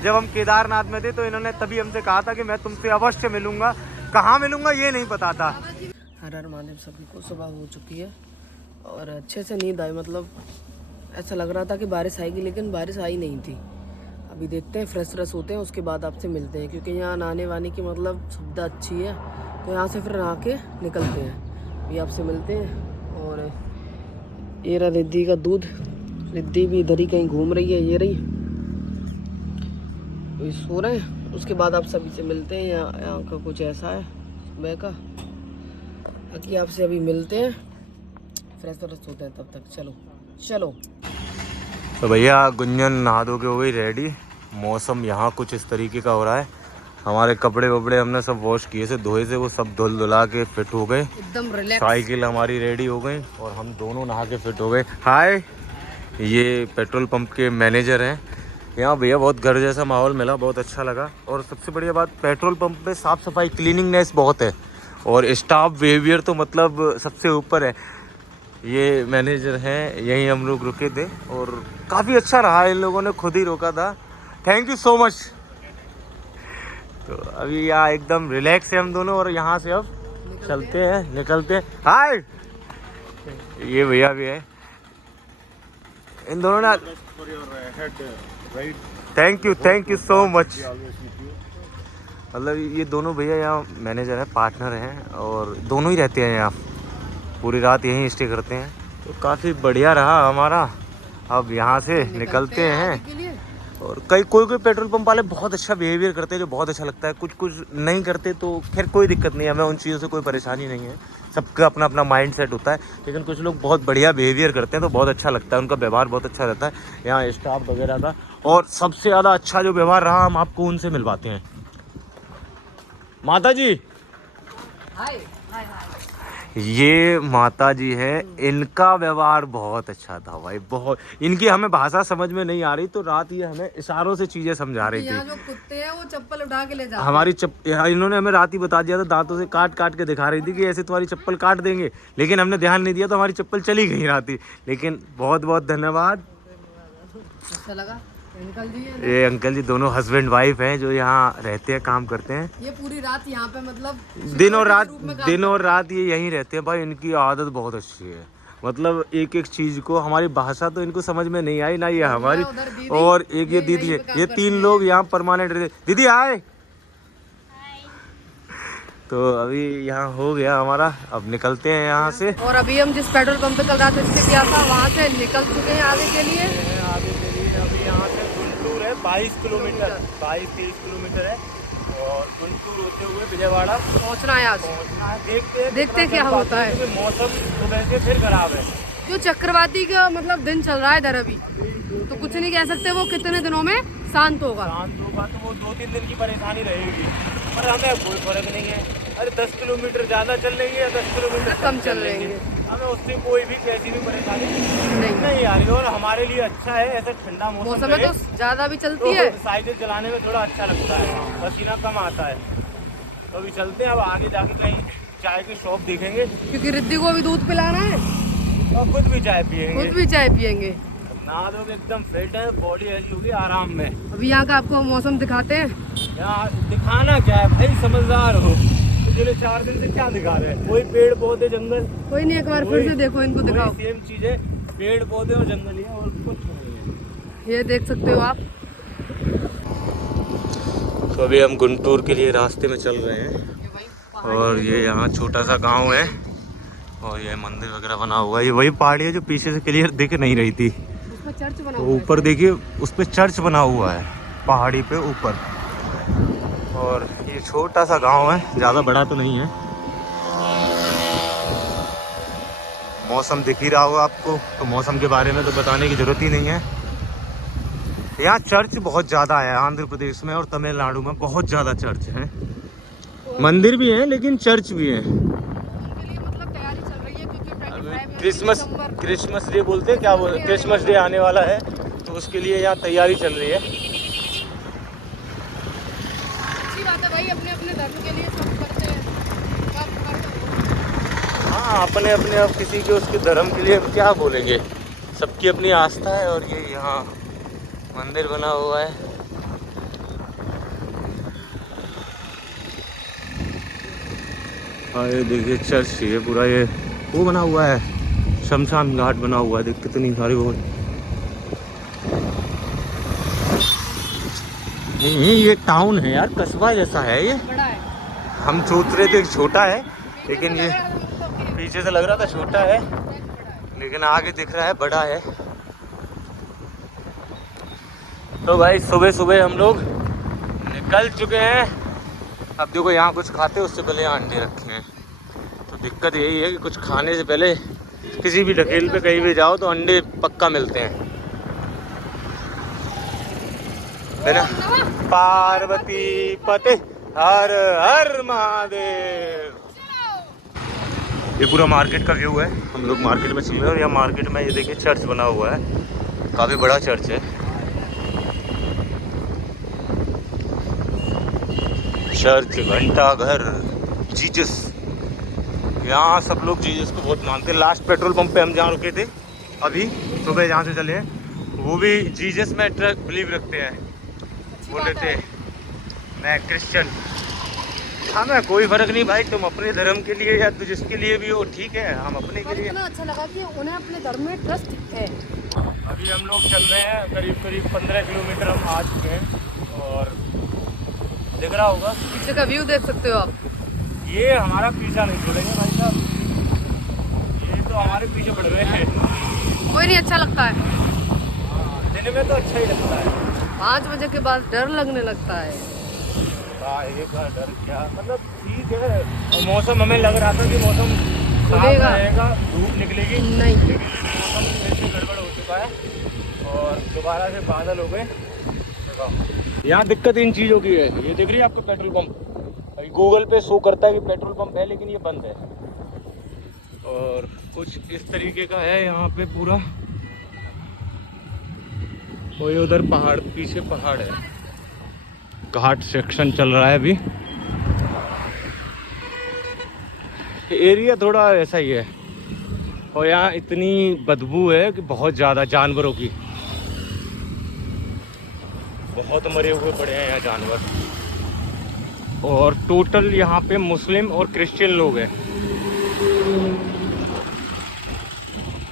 जब हम केदारनाथ में थे तो इन्होंने तभी हमसे कहा था कि मैं तुमसे अवश्य मिलूंगा। कहाँ मिलूंगा ये नहीं पता था। हर हर महादेव सभी को सुबह हो चुकी है और अच्छे से नींद आई। मतलब ऐसा लग रहा था कि बारिश आएगी, लेकिन बारिश आई नहीं थी। अभी देखते हैं, फ्रेश फ्रेश होते हैं, उसके बाद आपसे मिलते हैं, क्योंकि यहाँ नहाने वाने की मतलब सुविधा अच्छी है, तो यहाँ से फिर नहा के निकलते हैं। अभी आपसे मिलते हैं। और ये रहा रिद्धि का दूध। रिद्धि भी इधर ही कहीं घूम रही है, ये रही, ये सो रहे हैं। उसके बाद आप सभी से मिलते हैं। यहाँ का कुछ ऐसा है सुबह का, बाकी आपसे अभी मिलते हैं, फ्रेश फ्रेश होते हैं तब तक। चलो चलो। तो भैया गुंजन नहा धो के हो गई रेडी। मौसम यहाँ कुछ इस तरीके का हो रहा है। हमारे कपड़े वपड़े हमने सब वॉश किए से, धोए से, वो सब धुल धुला के फिट हो गए, एकदम रिलैक्स। साइकिल हमारी रेडी हो गई और हम दोनों नहा के फिट हो गए। हाय, ये पेट्रोल पंप के मैनेजर हैं। यहाँ भैया बहुत घर जैसा माहौल मिला, बहुत अच्छा लगा। और सबसे बढ़िया बात, पेट्रोल पंप पे साफ़ सफाई, क्लीनिंगनेस बहुत है और स्टाफ बिहेवियर तो मतलब सबसे ऊपर है। ये मैनेजर हैं, यहीं हम लोग रुके थे और काफ़ी अच्छा रहा। इन लोगों ने खुद ही रोका था। Thank you so much. तो अभी यहाँ एकदम रिलैक्स है हम दोनों और यहाँ से अब चलते हैं, निकलते हैं। हाय, ये भैया भी है। इन दोनों ने थैंक यू सो मच। मतलब ये दोनों भैया यहाँ मैनेजर हैं, पार्टनर हैं और दोनों ही रहते हैं यहाँ, पूरी रात यहीं स्टे करते हैं। तो काफ़ी बढ़िया रहा हमारा। अब यहाँ से निकलते हैं। और कोई कोई पेट्रोल पंप वाले बहुत अच्छा बिहेवियर करते हैं, जो बहुत अच्छा लगता है। कुछ कुछ नहीं करते तो खैर कोई दिक्कत नहीं है, हमें उन चीज़ों से कोई परेशानी नहीं है। सबका अपना अपना माइंड सेट होता है। लेकिन कुछ लोग बहुत बढ़िया बिहेवियर करते हैं तो बहुत अच्छा लगता है, उनका व्यवहार बहुत अच्छा रहता है यहाँ स्टाफ वगैरह का। और सबसे ज़्यादा अच्छा जो व्यवहार रहा, हम आपको उनसे मिलवाते हैं। माता जी, हाय हाय हाय। ये माता जी है, इनका व्यवहार बहुत अच्छा था भाई, बहुत। इनकी हमें भाषा समझ में नहीं आ रही तो रात ये हमें इशारों से चीजें समझा रही यहाँ थी। जो कुत्ते हैं वो चप्पल उठा के ले जाते हमारी इन्होंने हमें रात ही बता दिया था, दांतों से काट काट के दिखा रही थी कि ऐसे तुम्हारी चप्पल काट देंगे, लेकिन हमने ध्यान नहीं दिया तो हमारी चप्पल चली गई रात ही। लेकिन बहुत बहुत धन्यवाद। अच्छा लगा। अंकल जी है, ये अंकल जी दोनों हस्बैंड वाइफ हैं जो यहाँ रहते हैं, काम करते हैं। ये पूरी रात यहाँ पे मतलब दिन और रात ये यहीं रहते हैं भाई। इनकी आदत बहुत अच्छी है, मतलब एक एक चीज को, हमारी भाषा तो इनको समझ में नहीं आई ना ये हमारी। और एक ये दीदी है, ये तीन लोग यहाँ परमानेंट रहते। दीदी आए। तो अभी यहाँ हो गया हमारा, अब निकलते हैं यहाँ से। और अभी हम जिस पेट्रोल पंप पे कल रात स्टे किया था वहाँ से निकल चुके हैं आगे के लिए। अभी यहाँ से गुंटूर है 22 किलोमीटर, 22-23 किलोमीटर है और गुंटूर होते हुए विजयवाड़ा पहुँचना है आज। देखते क्या होता है। मौसम सुबह से फिर खराब है। जो चक्रवाती का मतलब दिन चल रहा है इधर अभी, तो कुछ नहीं कह सकते वो कितने दिनों में शांत होगा। तो वो 2-3 दिन की परेशानी रहेगी, पर हमें कोई फर्क नहीं है। अरे 10 किलोमीटर ज़्यादा चल लेंगे या 10 किलोमीटर कम चल लेंगे, हमें उससे कोई भी कैसी भी परेशानी नहीं आ रही। और हमारे लिए अच्छा है, ऐसा ठंडा मौसम में तो ज़्यादा भी चलती है, साइकिल चलाने में थोड़ा अच्छा लगता है, पसीना कम आता है। तो अभी चलते हैं, अब आगे जाके कहीं चाय की शॉप देखेंगे, क्योंकि रिद्धि को भी दूध पिलाना है और खुद भी चाय पियेंगे। नहा धो के एकदम फिट है, बॉडी ऐसी होगी आराम में। अभी यहाँ का आपको मौसम दिखाते हैं। यहाँ दिखाना क्या है भाई, समझदार हो। पिछले 4 दिन से क्या दिखा रहे हैं? कोई पेड़ पौधे जंगल, कोई नहीं, एक बार फिर से देखो, इनको दिखाओ। सेम चीज है, पेड़ पौधे और जंगल ही है और कुछ नहीं है। ये देख सकते हो आप। तो अभी हम गुंटूर के लिए रास्ते में चल रहे हैं और ये यहाँ छोटा सा गांव है और ये मंदिर वगैरह बना हुआ है। ये वही पहाड़ी है जो पीछे से क्लियर दिख नहीं रही थी। चर्च बना हुआ है। ऊपर देखिए, उस पे चर्च बना हुआ है पहाड़ी पे ऊपर। और ये छोटा सा गांव है, ज़्यादा बड़ा तो नहीं है। मौसम दिख ही रहा होगा आपको, तो मौसम के बारे में तो बताने की ज़रूरत ही नहीं है। यहाँ चर्च बहुत ज़्यादा है, आंध्र प्रदेश में और तमिलनाडु में बहुत ज़्यादा चर्च हैं। मंदिर भी हैं लेकिन चर्च भी हैं। क्रिसमस डे बोलते हैं, क्या बोलते, क्रिसमस डे आने वाला है तो उसके लिए यहाँ तैयारी चल रही है। अच्छी बात है भाई, अपने अपने धर्म के लिए सब करते हैं। हाँ, अपने अपने, अब किसी के उसके धर्म के लिए क्या बोलेंगे, सबकी अपनी आस्था है। और ये यहाँ मंदिर बना हुआ है हाँ ये देखिए चर्च ये पूरा ये वो बना हुआ है, शमशान घाट बना हुआ है। देख कितनी सारी वो ये टाउन है यार, कस्बा जैसा है ये। बड़ा है। हम सोच रहे थे छोटा है, लेकिन ये पीछे से लग रहा था छोटा है, लेकिन आगे दिख रहा है बड़ा है। तो भाई सुबह सुबह हम लोग निकल चुके हैं। अब देखो यहाँ कुछ खाते उससे पहले यहाँ अंडे रखे हैं। तो दिक्कत यही है कि कुछ खाने से पहले किसी भी ढकेल पे कहीं भी जाओ तो अंडे पक्का मिलते हैं, है ना। पार्वती पते हर हर महादेव। ये पूरा मार्केट का व्यू है। हम लोग मार्केट में चल रहे हैं और यहाँ मार्केट में ये देखिए चर्च बना हुआ है, काफ़ी बड़ा चर्च है। चर्च, घंटा घर, जीसस, यहाँ सब लोग जीसस को बहुत मानते हैं। लास्ट पेट्रोल पंप पे हम जहाँ रुके थे अभी सुबह जहाँ से चले हैं, वो भी जीसस में बिलीव रखते हैं। बोले थे मैं क्रिश्चियन। हमें कोई फर्क नहीं भाई, तुम अपने धर्म के लिए या तो जिसके लिए भी हो ठीक है, हम अपने के लिए। इतना अच्छा लगा कि उन्हें अपने धर्म में ट्रस्ट है। अभी हम लोग चल रहे हैं करीब 15 किलोमीटर हम आ चुके हैं और दिख रहा होगा पीछे का व्यू देख सकते हो आप। ये हमारा पीछा नहीं छोड़ेंगे भाई साहब, ये तो हमारे पीछे पड़ रहे हैं। कोई नहीं, अच्छा लगता है। दिन में तो अच्छा ही लगता है, 5 बजे के बाद डर लगने लगता है। डर क्या मतलब, ठीक है। और मौसम हमें लग रहा था कि मौसम खुलेगा, रहेगा, धूप निकलेगी नहीं, लेकिन मौसम फिर से गड़बड़ हो चुका है और दोबारा से बादल हो गए। यहाँ दिक्कत इन चीज़ों की है। ये देख रही है आपका पेट्रोल पंप, गूगल पे शो करता है कि पेट्रोल पंप है लेकिन ये बंद है। और कुछ इस तरीके का है यहाँ पे पूरा। और ये उधर पहाड़, पीछे पहाड़ है, घाट सेक्शन चल रहा है अभी। एरिया थोड़ा ऐसा ही है और यहाँ इतनी बदबू है कि बहुत ज़्यादा, जानवरों की, बहुत मरे हुए पड़े हैं यहाँ जानवर। और टोटल यहाँ पे मुस्लिम और क्रिश्चियन लोग हैं,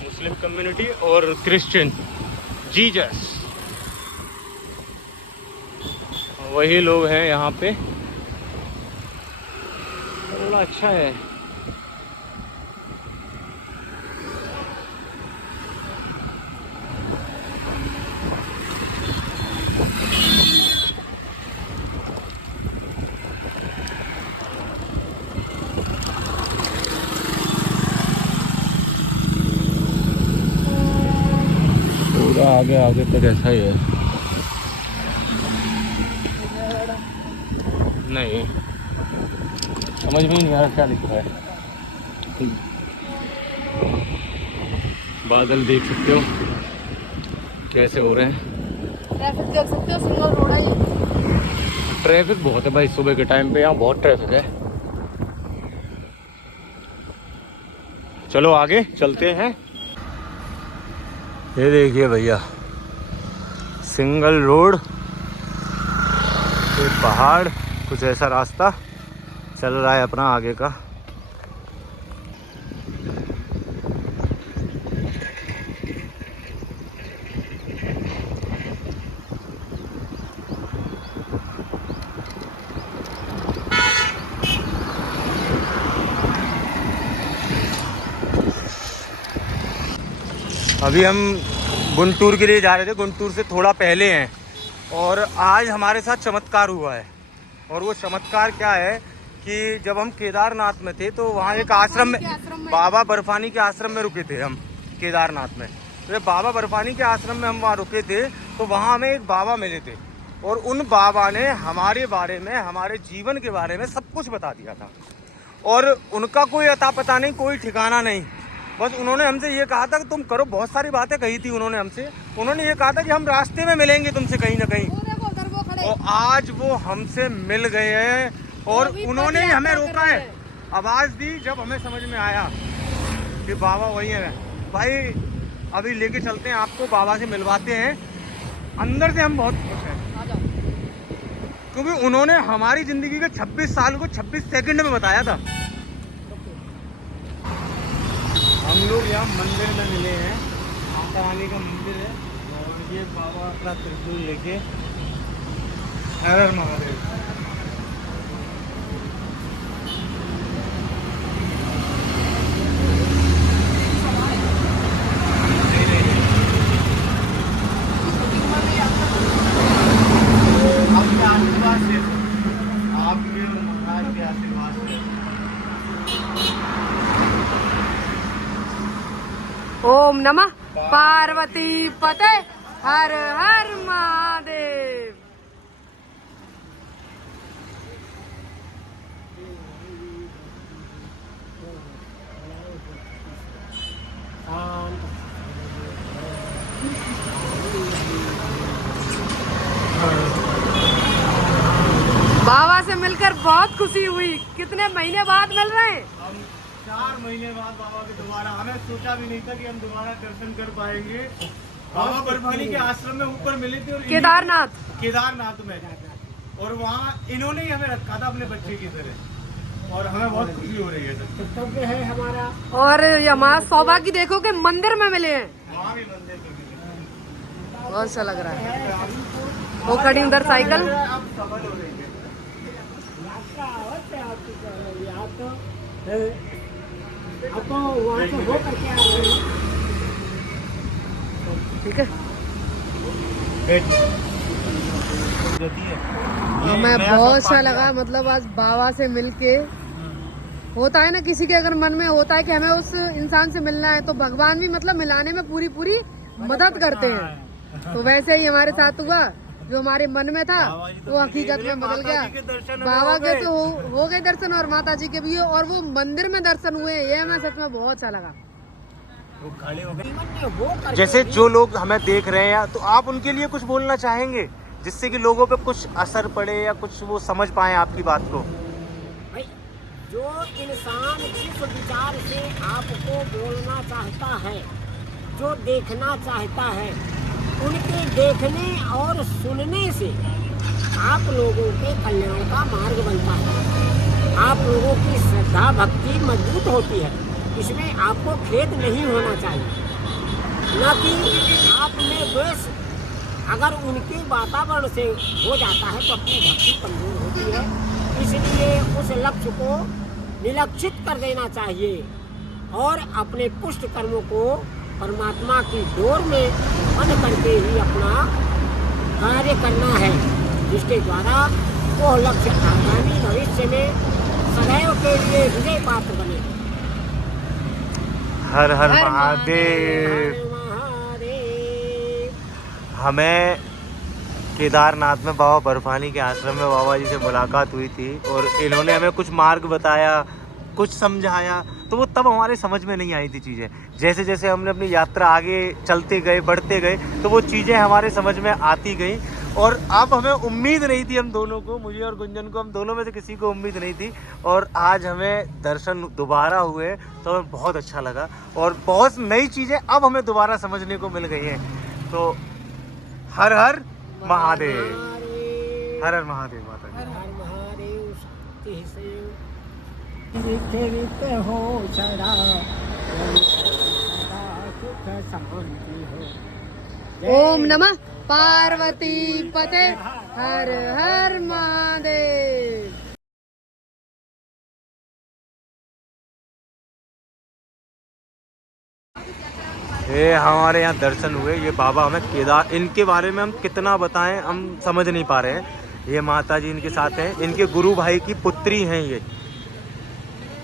मुस्लिम कम्युनिटी और क्रिश्चियन, जीसस, वही लोग हैं यहाँ पे। बड़ा अच्छा है। पूरा आगे आगे तक ऐसा ही है। नहीं समझ में ही नहीं आ रहा क्या लिखा है। बादल देख सकते हो कैसे हो रहे हैं। ट्रैफिक देख सकते हो, सिंगल रोड है ये। ट्रैफिक बहुत है भाई, सुबह के टाइम पे यहाँ बहुत ट्रैफिक है। चलो आगे चलते हैं। ये देखिए भैया, सिंगल रोड, ये पहाड़, कुछ ऐसा रास्ता चल रहा है अपना आगे का। अभी हम गुंटूर के लिए जा रहे थे, गुंटूर से थोड़ा पहले हैं और आज हमारे साथ चमत्कार हुआ है। और वो चमत्कार क्या है कि जब हम केदारनाथ में थे तो वहाँ एक आश्रम में, बाबा बर्फानी के आश्रम में रुके थे हम केदारनाथ में। तो बाबा बर्फानी के आश्रम में हम वहाँ रुके थे तो वहाँ हमें एक बाबा मिले थे और उन बाबा ने हमारे बारे में, हमारे जीवन के बारे में सब कुछ बता दिया था। और उनका कोई अता पता नहीं, कोई ठिकाना नहीं, बस उन्होंने हमसे ये कहा था कि तुम करो। बहुत सारी बातें कही थी उन्होंने हमसे। उन्होंने ये कहा था कि हम रास्ते में मिलेंगे तुमसे कहीं ना कहीं, और आज वो हमसे मिल गए हैं और उन्होंने ही हमें रोका है, आवाज़ दी जब हमें समझ में आया कि बाबा वही है। भाई अभी लेके चलते हैं आपको, बाबा से मिलवाते हैं। अंदर से हम बहुत खुश हैं क्योंकि उन्होंने हमारी ज़िंदगी के 26 साल को 26 सेकंड में बताया था। हम लोग यहाँ मंदिर में मिले हैं, माता रानी का मंदिर है और ये बाबा अपना त्रिशूल लेके, हर हर महादेव। आपके आशीर्वाद से, आपके और महाराज के आशीर्वाद से। ओम नमः पार्वती पते, हर हर महादेव। बाबा से मिलकर बहुत खुशी हुई। कितने महीने बाद मिल रहे हैं? हम 4 महीने बाद बाबा के दोबारा, हमें सोचा भी नहीं था कि हम दोबारा दर्शन कर पाएंगे। बाबा बर्फानी के आश्रम में ऊपर मिले थे और केदारनाथ में, और वहाँ इन्होंने ही हमें रखा था अपने बच्चे की तरह, और हमें बहुत खुशी हो रही है। कर्तव्य है हमारा। और हमारा सौभाग्य देखो कि मंदिर में मिले हैं। वहाँ भी मंदिर में मिले। बहुत अच्छा लग रहा है। वो खड़ी उधर साइकिल। अब सफल हो रही है। ठीक है, हमें बहुत अच्छा लगा। मतलब आज बाबा से मिलके, होता है ना किसी के अगर मन में होता है कि हमें उस इंसान से मिलना है, तो भगवान भी मतलब मिलाने में पूरी पूरी मदद करते हैं। तो वैसे ही हमारे साथ हुआ, जो हमारे मन में था वो हकीकत में बदल गया। बाबा के तो हो गए दर्शन और माता जी के भी, और वो मंदिर में दर्शन हुए, ये हमें सच में बहुत अच्छा लगा। जैसे जो लोग हमें देख रहे हैं, तो आप उनके लिए कुछ बोलना चाहेंगे जिससे कि लोगों पे कुछ असर पड़े या कुछ वो समझ पाए आपकी बात को? भाई, जो इंसान जिस विचार से आपको बोलना चाहता है, जो देखना चाहता है, उनके देखने और सुनने से आप लोगों के कल्याण का मार्ग बनता है। आप लोगों की श्रद्धा भक्ति मजबूत होती है। इसमें आपको खेद नहीं होना चाहिए, न कि आप में द्वेष अगर उनके वातावरण से हो जाता है तो अपनी भक्ति कमजोर होती है। इसलिए उस लक्ष्य को निलक्षित कर देना चाहिए और अपने पुष्ट कर्मों को परमात्मा की डोर में बंद करके ही अपना कार्य करना है, जिसके द्वारा वो लक्ष्य आगामी भविष्य में सदैव के लिए विजय पात्र बने। हर हर महादेव। हमें केदारनाथ में बाबा बर्फानी के आश्रम में बाबा जी से मुलाकात हुई थी, और इन्होंने हमें कुछ मार्ग बताया, कुछ समझाया, तो वो तब हमारे समझ में नहीं आई थी चीज़ें। जैसे जैसे हमने अपनी यात्रा आगे चलते गए, बढ़ते गए, तो वो चीज़ें हमारे समझ में आती गई। और अब हमें उम्मीद नहीं थी, हम दोनों को, मुझे और गुंजन को, हम दोनों में से किसी को उम्मीद नहीं थी। और आज हमें दर्शन दोबारा हुए तो हमें बहुत अच्छा लगा, और बहुत नई चीज़ें अब हमें दोबारा समझने को मिल गई हैं। तो हर हर महादेव, हर हर महादेव माता जी। हर हर महादेव, शक्ति से जीवित हो सदा, सदा सुख शांति हो। ओम नमः पार्वती पते, हर हर महादेव। ये हमारे यहाँ दर्शन हुए। ये बाबा हमें केदार, इनके बारे में हम कितना बताएं, हम समझ नहीं पा रहे हैं। ये माता जी इनके साथ हैं, इनके गुरु भाई की पुत्री हैं ये।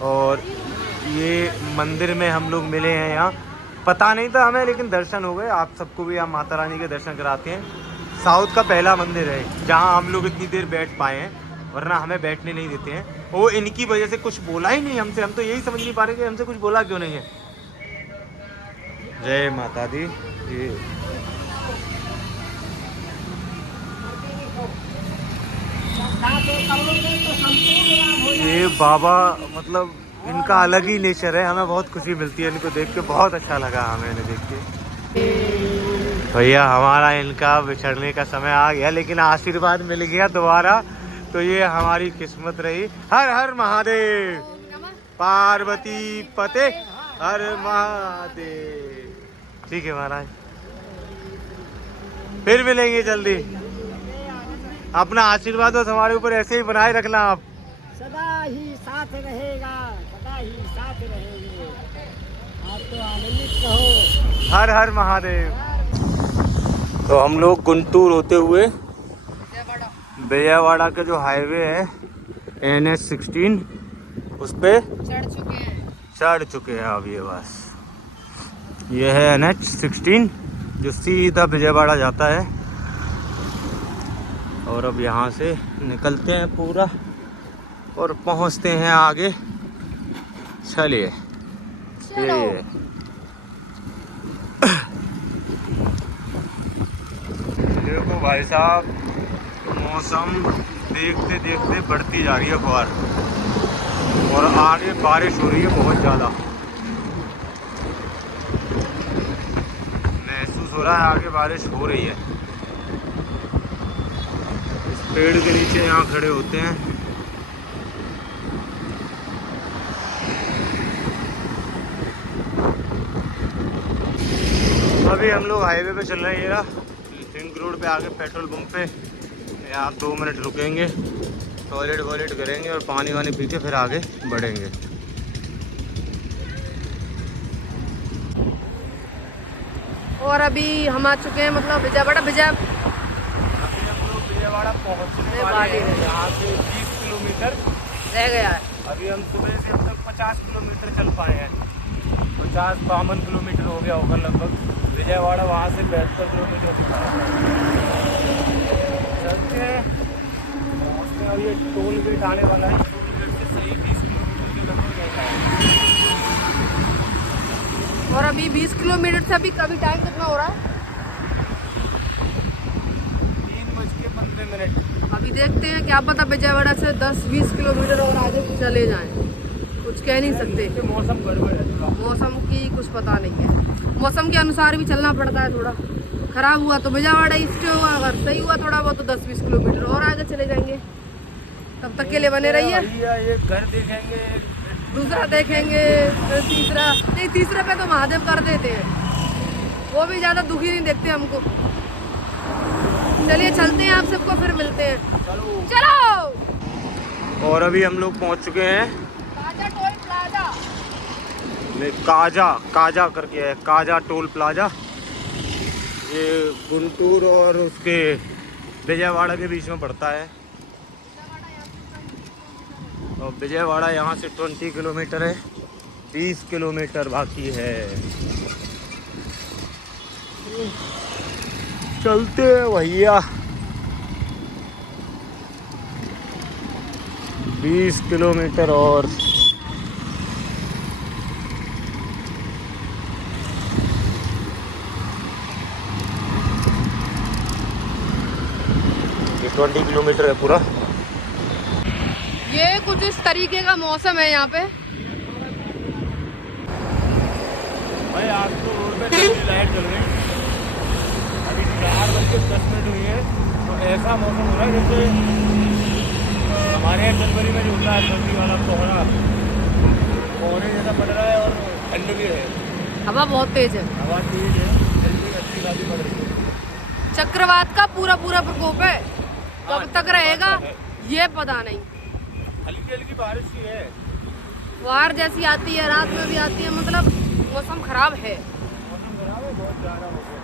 और ये मंदिर में हम लोग मिले हैं, यहाँ पता नहीं था हमें, लेकिन दर्शन हो गए। आप सबको भी यहाँ माता रानी के दर्शन कराते हैं। साउथ का पहला मंदिर है जहाँ हम लोग इतनी देर बैठ पाए हैं, वरना हमें बैठने नहीं देते हैं। वो इनकी वजह से कुछ बोला ही नहीं हमसे। हम तो यही समझ नहीं पा रहे कि हमसे कुछ बोला क्यों नहीं है। जय माता दी। ये बाबा मतलब इनका अलग ही नेचर है, हमें बहुत खुशी मिलती है इनको देख के। बहुत अच्छा लगा हमें इन्हें देख के। भैया हमारा इनका बिछड़ने का समय आ गया, लेकिन आशीर्वाद मिल गया दोबारा, तो ये हमारी किस्मत रही। हर हर महादेव, पार्वती पते, हर महादेव। ठीक है महाराज, फिर मिलेंगे जल्दी। अपना आशीर्वाद बस हमारे ऊपर ऐसे ही बनाए रखना आप। सदा ही साथ रहेगा, सदा ही साथ रहेंगे। आप तो आनंदित रहो। हर हर महादेव। तो हम लोग गुंटूर होते हुए विजयवाड़ा के जो हाईवे है NH16 उस पे चढ़ चुके हैं अब। ये बस ये है NH16 जो सीधा विजयवाड़ा जाता है। और अब यहाँ से निकलते हैं पूरा और पहुँचते हैं आगे। चलिए ये देखो भाई साहब, मौसम देखते देखते बढ़ती जा रही है बाहर, और आगे बारिश हो रही है बहुत ज़्यादा। महसूस हो रहा है आगे बारिश हो रही है। इस पेड़ के नीचे यहाँ खड़े होते हैं। अभी हम लोग हाईवे पे चल रहे हैं। ये रिंग रोड पे आके पेट्रोल पंप पे यहाँ 2 मिनट रुकेंगे, टॉयलेट वॉयलेट करेंगे और पानी वानी पी के फिर आगे बढ़ेंगे। और अभी हम आ चुके हैं मतलब विजयवाड़ा। अभी हम लोग विजयवाड़ा पहुँचने वाले हैं। यहाँ से 20 किलोमीटर रह गया है। अभी हम सुबह से अब तक 50 किलोमीटर चल पाए हैं। 50-52 किलोमीटर हो गया होगा लगभग। विजयवाड़ा वहाँ से 72 किलोमीटर चलते हैं, पहुँचते हैं। और ये टोल गेट आने वाला है। टोल गेट से सही 20 किलोमीटर के लगभग रहता है। और अभी 20 किलोमीटर से अभी कभी टाइम कितना हो रहा है? 3:15। अभी देखते हैं, क्या पता विजयवाड़ा से 10-20 किलोमीटर और आगे चले जाएं। कुछ कह नहीं सकते। मौसम गड़बड़ है थोड़ा। मौसम की कुछ पता नहीं है। मौसम के अनुसार भी चलना पड़ता है। थोड़ा खराब हुआ तो विजयवाड़ा स्टे हुआ, अगर सही हुआ थोड़ा बहुत तो 10-20 किलोमीटर और आगे चले जाएंगे। तब तक के लिए बने रहिए। एक घर देखेंगे, दूसरा देखेंगे, फिर तीसरा नहीं, तीसरे पे तो महादेव कर देते हैं। वो भी ज़्यादा दुखी नहीं देखते हमको। चलिए चलते हैं, आप सबको फिर मिलते हैं। चलो। और अभी हम लोग पहुंच चुके हैं काजा टोल प्लाजा। काजा करके है, काजा टोल प्लाजा। ये गुंटूर और उसके विजयवाड़ा के बीच में पड़ता है। और विजयवाड़ा यहाँ से 20 किलोमीटर है। 20 किलोमीटर बाकी है। चलते हैं भैया। 20 किलोमीटर और ये 20 किलोमीटर है पूरा। ये कुछ इस तरीके का मौसम है यहाँ पे। भाई आज तो रोड पे लाइट चल रही है। अभी 4:10 हुई है। तो ऐसा मौसम हो रहा है जैसे हमारे यहाँ जनवरी में जो होता है सर्दी वाला कोहरे जैसा पड़ रहा है। और ठंड भी है, हवा बहुत तेज है। हवा तेज है, जल्दी अच्छी खासी पड़ रही है। चक्रवात का पूरा प्रकोप है। कब तक रहेगा ये पता नहीं। हल्की हल्की बारिश ही है। बाहर जैसी आती है, रात में भी आती है। मतलब मौसम खराब है। मौसम खराब है, बहुत ज़्यादा हो गया।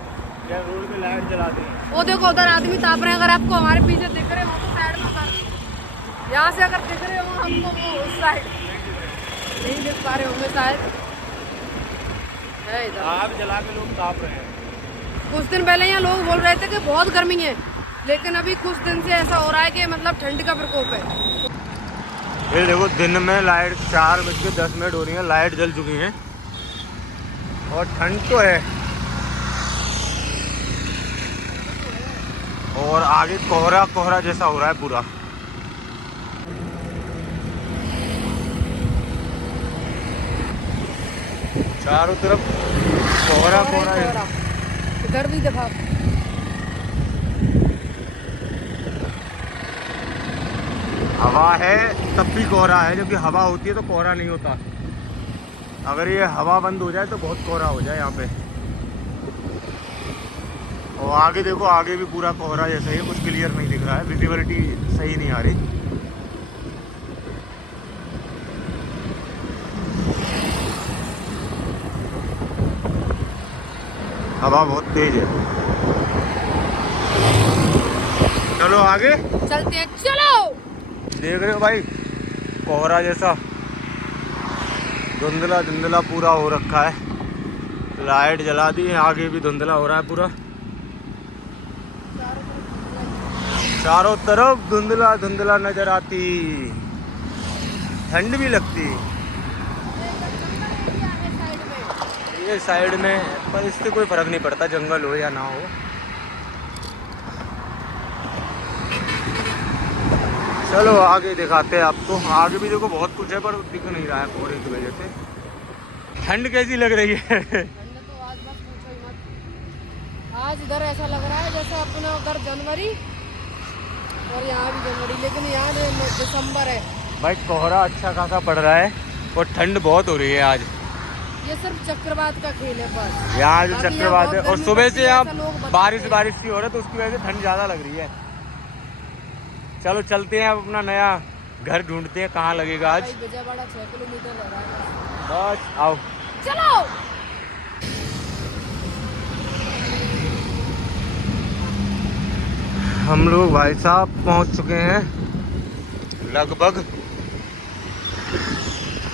क्या रोड पे लाइट जला दी है। वो देखो उधर आदमी ताप रहे हैं। अगर आपको हमारे पीछे दिख रहे हो तो साइड में कर। यहाँ से अगर दिख रहे हो हमको, वो उस साइड नहीं दिख पा रहे होंगे शायद। है इधर आग जला के लोग ताप रहे हैं। कुछ दिन पहले यहाँ लोग बोल रहे थे कि बहुत गर्मी है, लेकिन अभी कुछ दिन से ऐसा हो रहा है कि मतलब ठंड का प्रकोप है। ये देखो दिन में लाइट 4:10 हो रही है, लाइट जल चुकी है और ठंड तो है। और आगे कोहरा कोहरा जैसा हो रहा है पूरा। चारों तरफ कोहरा कोहरा है। इधर भी देखा। हवा है तब भी कोहरा है, जबकि हवा होती है तो कोहरा नहीं होता। अगर ये हवा बंद हो जाए तो बहुत कोहरा हो जाए यहाँ पे। और आगे देखो, आगे भी पूरा कोहरा जैसा ही है, कुछ क्लियर नहीं दिख रहा है, विजिबिलिटी सही नहीं आ रही। हवा बहुत तेज है। चलो आगे चलते हैं, चलो। देख रहे हो भाई, कोहरा जैसा धुंधला धुंधला पूरा हो रखा है। लाइट जला दी है, आगे भी धुंधला हो रहा है पूरा, चारों तरफ धुंधला धुंधला नजर आती, ठंड भी लगती। ये साइड में, पर इससे कोई फर्क नहीं पड़ता, जंगल हो या ना हो। चलो आगे दिखाते हैं आपको। आगे भी देखो बहुत कुछ है, पर दिख नहीं रहा है कोहरे की वजह से। ठंड कैसी लग रही है? ठंड तो आज बस पूछो ही मत। आज इधर ऐसा लग रहा है जैसे अपना उधर जनवरी और यहाँ भी जनवरी, लेकिन यहाँ दिसंबर है। भाई कोहरा अच्छा खासा पड़ रहा है और ठंड बहुत हो रही है आज। ये सिर्फ चक्रवात का खेल है बस। यहाँ जो बाकी चक्रवात है, बहुत और गर्मी सुबह पड़ती से है, यहाँ ऐसा लोग बताते बारिश हैं। बारिश सी हो रहा है, तो उसकी वजह से ठंड ज़्यादा लग रही है। चलो चलते हैं, अब अपना नया घर ढूंढते हैं, कहाँ लगेगा आज। भाई विजयवाड़ा 6 किलोमीटर रह रहा है। बस आओ। चलो। हम लोग भाई साहब पहुँच चुके हैं लगभग।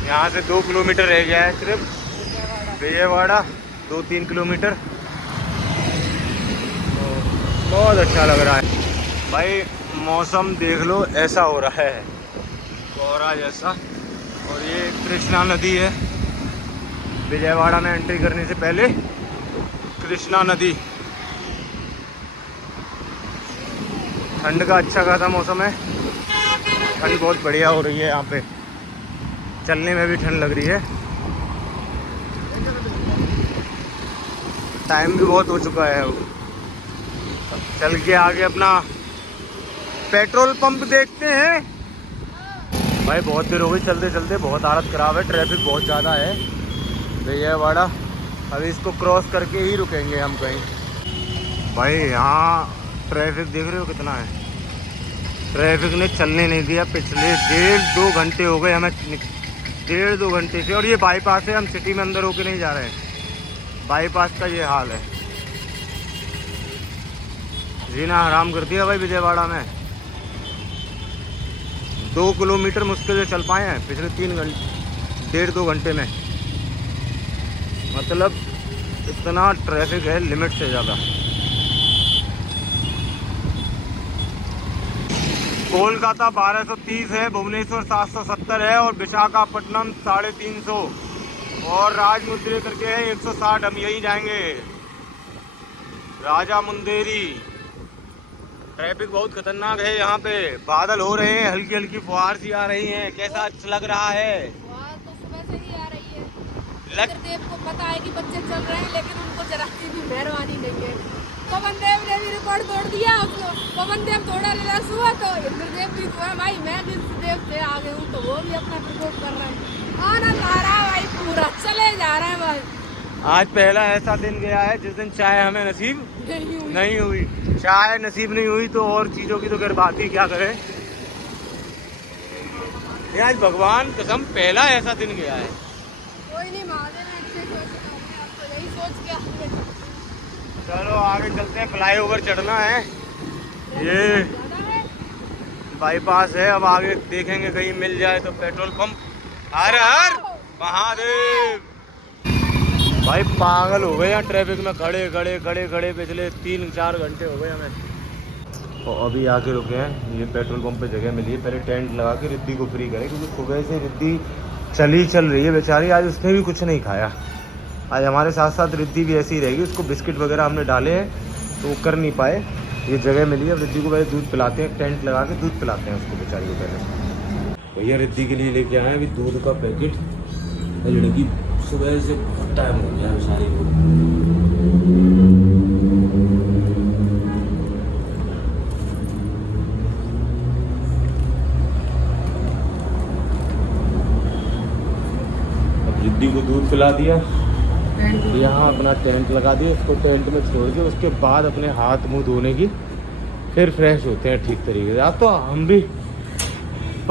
यहाँ से 2 किलोमीटर रह गया है सिर्फ विजयवाड़ा, 2-3 किलोमीटर। तो बहुत अच्छा लग रहा है भाई। मौसम देख लो, ऐसा हो रहा है कोहरा जैसा। और ये कृष्णा नदी है, विजयवाड़ा में एंट्री करने से पहले कृष्णा नदी। ठंड का अच्छा खासा मौसम है, ठंड बहुत बढ़िया हो रही है यहाँ पे, चलने में भी ठंड लग रही है। टाइम भी बहुत हो चुका है। चल के आगे अपना पेट्रोल पंप देखते हैं। भाई बहुत देर हो गई चलते चलते, बहुत हालत ख़राब है, ट्रैफिक बहुत ज़्यादा है विजयवाड़ा। अभी इसको क्रॉस करके ही रुकेंगे हम कहीं। भाई यहाँ ट्रैफिक देख रहे हो कितना है, ट्रैफिक ने चलने नहीं दिया। पिछले 1.5-2 घंटे हो गए हमें, 1.5-2 घंटे से। और ये बाईपास है, हम सिटी में अंदर होके नहीं जा रहे हैं, बाईपास का ये हाल है। जीना हराम कर दिया भाई विजयवाड़ा में। 2 किलोमीटर मुश्किल से चल पाए हैं पिछले 1.5-2 घंटे में। मतलब इतना ट्रैफिक है लिमिट से ज़्यादा। कोलकाता 1230 है, भुवनेश्वर 770 है, और विशाखापट्टनम 350 और राजमुंद्री करके है 160। हम यहीं जाएंगे, राजा मुंदेरी। ट्रैफिक बहुत खतरनाक है यहाँ पे, बादल हो रहे हैं, हल्की हल्की फुहार सी आ रही हैं। कैसा अच्छा लग रहा है? तो सुबह से ही आ रही है। लग इंद्रदेव को पता है कि बच्चे चल रहे हैं, लेकिन उनको जरा सी भी मेहरबानी नहीं है। पवन देव ने भी रिकॉर्ड तोड़ दिया उसको। पवन देव थोड़ा रिलैक्स हुआ तो इंद्रदेव भी हुआ। भाई मैं भी इंद्रदेव से आगे हूँ, तो वो भी अपना रिकॉर्ड कर रहा है। आनंद आ रहा है भाई, पूरा चले जा रहे हैं भाई। आज पहला ऐसा दिन गया है जिस दिन चाय हमें नसीब नहीं हुई। चाय नसीब नहीं हुई तो और चीज़ों की तो खैर बात ही क्या करें। ये आज भगवान कसम पहला ऐसा दिन गया है। कोई नहीं, महादेव ने अच्छे सोच, आपको यही सोच के आगे चलो आगे चलते हैं, फ्लाईओवर चढ़ना है। ये बाईपास है, अब आगे देखेंगे कहीं मिल जाए तो पेट्रोल पंप। हर हर महादेव। भाई पागल हो गए यहाँ ट्रैफिक में, खड़े खड़े खड़े खड़े पिछले 3-4 घंटे हो गए हमें। और अभी आके रुके हैं, ये पेट्रोल पंप पे जगह मिली है। पहले टेंट लगा के रिद्धि को फ्री करें, क्योंकि सुबह से रिद्धि चल रही है बेचारी। आज उसने भी कुछ नहीं खाया। आज हमारे साथ साथ रिद्धि भी ऐसी ही रहेगी। उसको बिस्किट वगैरह हमने डाले हैं तो वो कर नहीं पाए। ये जगह मिली है, अब रिद्धि को पहले दूध पिलाते हैं, टेंट लगा के दूध पिलाते हैं उसको बेचारी को पहले। भैया रिद्धि के लिए लेके आए हैं अभी दूध का पैकेट। लड़की सुबह से बहुत टाइम हो गया बेचारी को। अब गुड्डी को दूध पिला दिया, यहाँ अपना टेंट लगा दिया, उसको टेंट में छोड़ दिया। उसके बाद अपने हाथ मुंह धोने की फिर फ्रेश होते हैं ठीक तरीके से। आज तो हम भी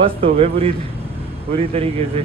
मस्त हो गए पूरी तरीके से।